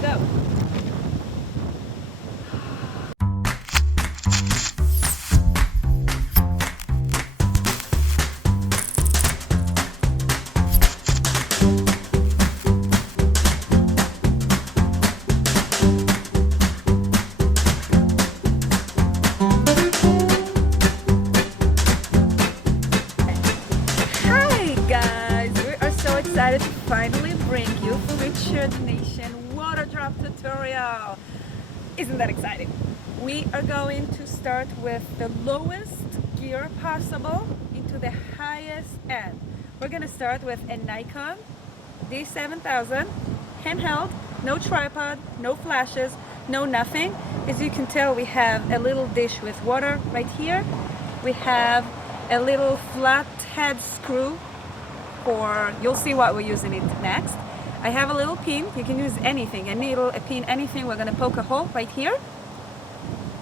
go. Hi guys, we are so excited to finally bring you Featured Nation water drop tutorial. Isn't that exciting? We are going to start with the lowest gear possible into the highest end. We're going to start with a Nikon D7000 handheld, no tripod, no flashes, no nothing. As you can tell, we have a little dish with water right here. We have a little flat head screw for, you'll see what we're using it next. I have a little pin, you can use anything, a needle, a pin, anything. We're gonna poke a hole right here.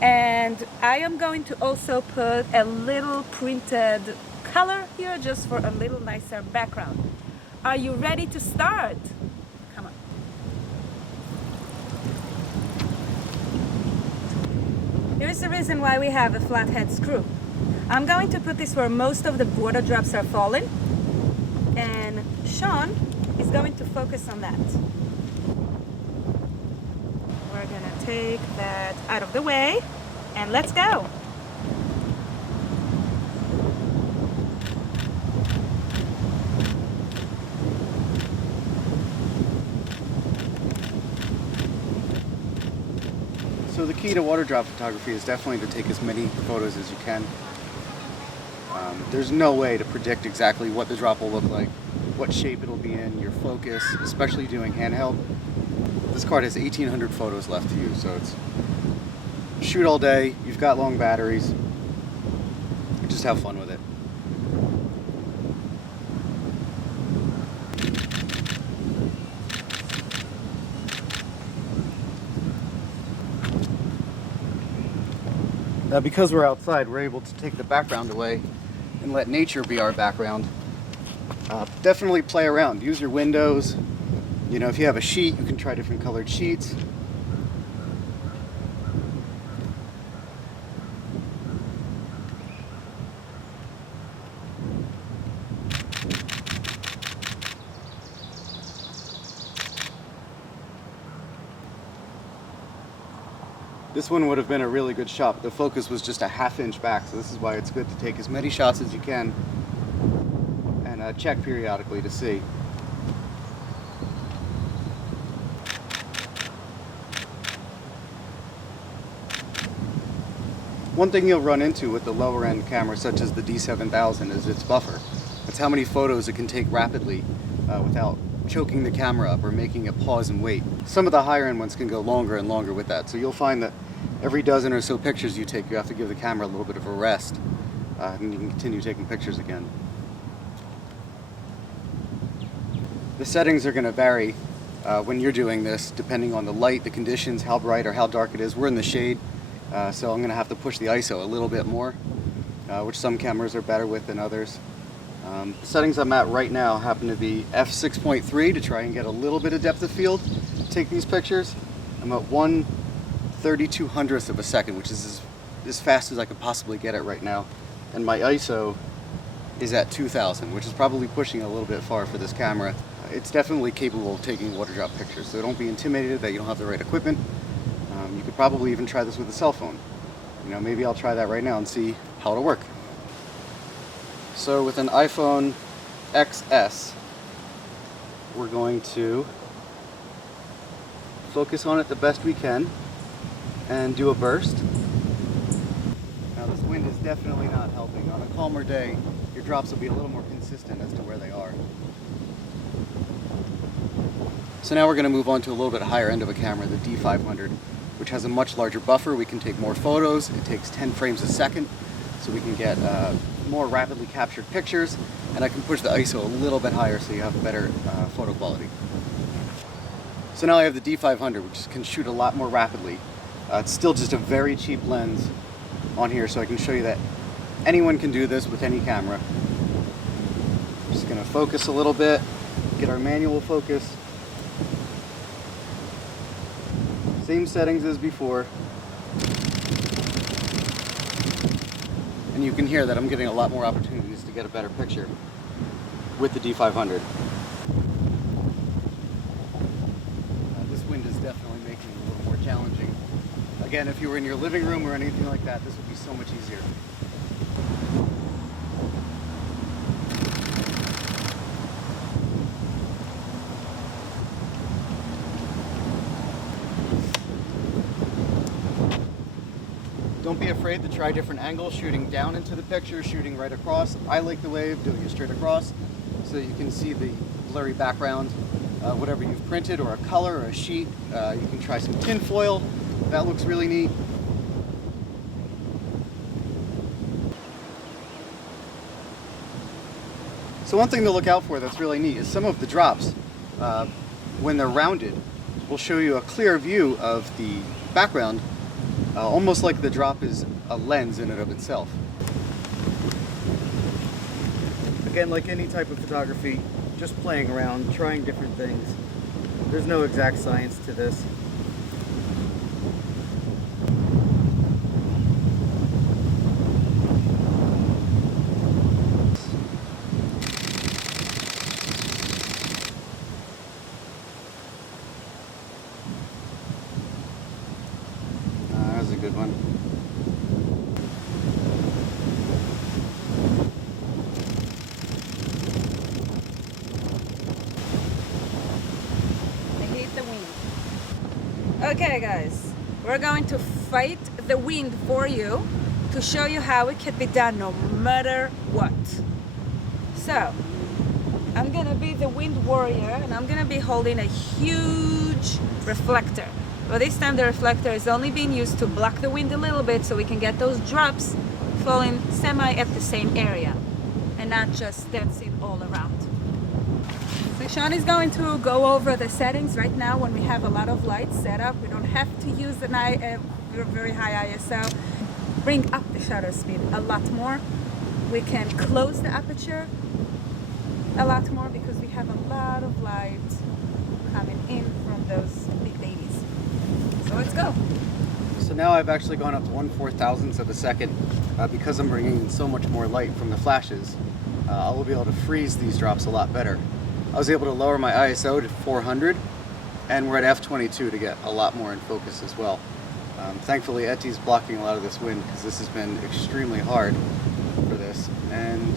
And I am going to also put a little printed color here just for a little nicer background. Are you ready to start? Come on. Here's the reason why we have a flathead screw. I'm going to put this where most of the water drops are falling, and Sean is going to focus on that. We're gonna take that out of the way and let's go. So the key to water drop photography is definitely to take as many photos as you can. There's no way to predict exactly what the drop will look like, what shape it'll be in, your focus, especially doing handheld. This card has 1,800 photos left to use, so it's shoot all day, you've got long batteries, just have fun with it. Now because we're outside, we're able to take the background away and let nature be our background. Definitely play around, use your windows. You know, if you have a sheet, you can try different colored sheets. This one would have been a really good shot, but the focus was just a ½ inch back, so this is why it's good to take as many shots as you can and check periodically to see. One thing you'll run into with the lower end cameras such as the D7000 is its buffer. That's how many photos it can take rapidly without choking the camera up or making it pause and wait. Some of the higher end ones can go longer and longer with that, so you'll find that every dozen or so pictures you take, you have to give the camera a little bit of a rest, and you can continue taking pictures again. The settings are going to vary when you're doing this, depending on the light, the conditions, how bright or how dark it is. We're in the shade, so I'm going to have to push the ISO a little bit more, which some cameras are better with than others. The settings I'm at right now happen to be f6.3 to try and get a little bit of depth of field to take these pictures. I'm at 1/3200th of a second, which is as fast as I could possibly get it right now. And my ISO is at 2000, which is probably pushing a little bit far for this camera. It's definitely capable of taking water drop pictures, so don't be intimidated that you don't have the right equipment. You could probably even try this with a cell phone. You know, maybe I'll try that right now and see how it'll work. So with an iPhone XS, we're going to focus on it the best we can and do a burst. Now this wind is definitely not helping. On a calmer day, your drops will be a little more consistent as to where they are. So now we're going to move on to a little bit higher end of a camera, the D500, which has a much larger buffer. We can take more photos. It takes 10 frames a second, so we can get more rapidly captured pictures, and I can push the ISO a little bit higher so you have better photo quality. So now I have the D500, which can shoot a lot more rapidly. It's still just a very cheap lens on here, so I can show you that anyone can do this with any camera. Just going to focus a little bit, get our manual focus. Same settings as before. And you can hear that I'm getting a lot more opportunities to get a better picture with the D500. This wind is definitely making it a little more challenging. Again, if you were in your living room or anything like that, this would be so much easier. Don't be afraid to try different angles, shooting down into the picture, shooting right across. I like the way of doing it straight across so you can see the blurry background, whatever you've printed, or a color or a sheet. You can try some tin foil. That looks really neat. So one thing to look out for that's really neat is some of the drops, when they're rounded, will show you a clear view of the background, almost like the drop is a lens in and of itself. Again, like any type of photography, just playing around, trying different things. There's no exact science to this. That's a good one. I hate the wind. Okay guys, we're going to fight the wind for you to show you how it can be done no matter what. So, I'm gonna be the wind warrior and I'm gonna be holding a huge reflector. But this time the reflector is only being used to block the wind a little bit so we can get those drops falling semi at the same area and not just dancing all around. So Sean is going to go over the settings right now. When we have a lot of lights set up, we don't have to use the very high ISO. Bring up the shutter speed a lot more. We can close the aperture a lot more because we have a lot of light coming in from those big babies. So let's go. So now I've actually gone up to 1/4000th of a second because I'm bringing in so much more light from the flashes. I will be able to freeze these drops a lot better. I was able to lower my ISO to 400 and we're at f22 to get a lot more in focus as well. Thankfully Eti's blocking a lot of this wind because this has been extremely hard for this. And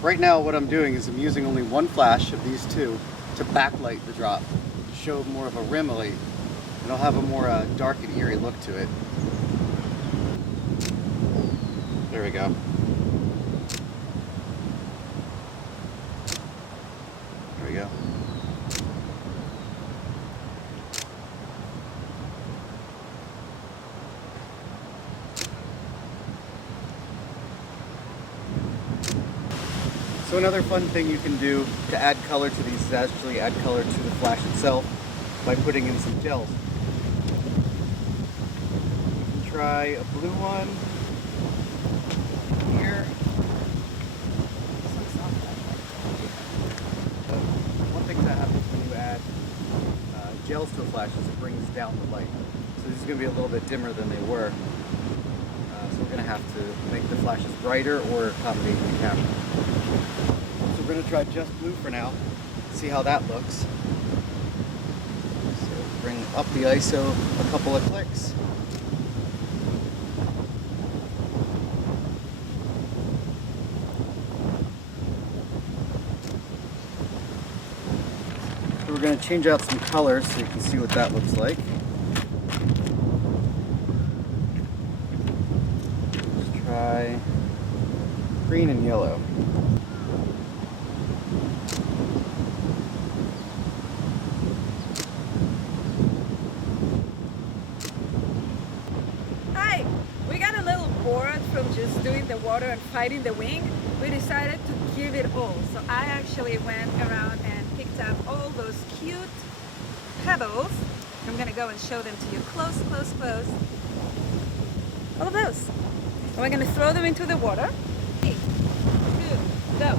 right now what I'm doing is I'm using only one flash of these two to backlight the drop, to show more of a rim light. It'll have a more dark and eerie look to it. There we go. There we go. So another fun thing you can do to add color to these is actually add color to the flash itself by putting in some gels. You can try a blue one here. One thing that happens when you add gels to a flash is it brings down the light. So this is going to be a little bit dimmer than they were. So we're going to have to make the flashes brighter or accommodate the camera. So we're going to try just blue for now, see how that looks. So bring up the ISO a couple of clicks. So we're going to change out some colors so you can see what that looks like. Let's try green and yellow. Hi! We got a little bored from just doing the water and fighting the wind. We decided to give it all. So I actually went around and picked up all those cute pebbles. I'm gonna go and show them to you close, close, close. All of those. And we're gonna throw them into the water. 3, 2, go.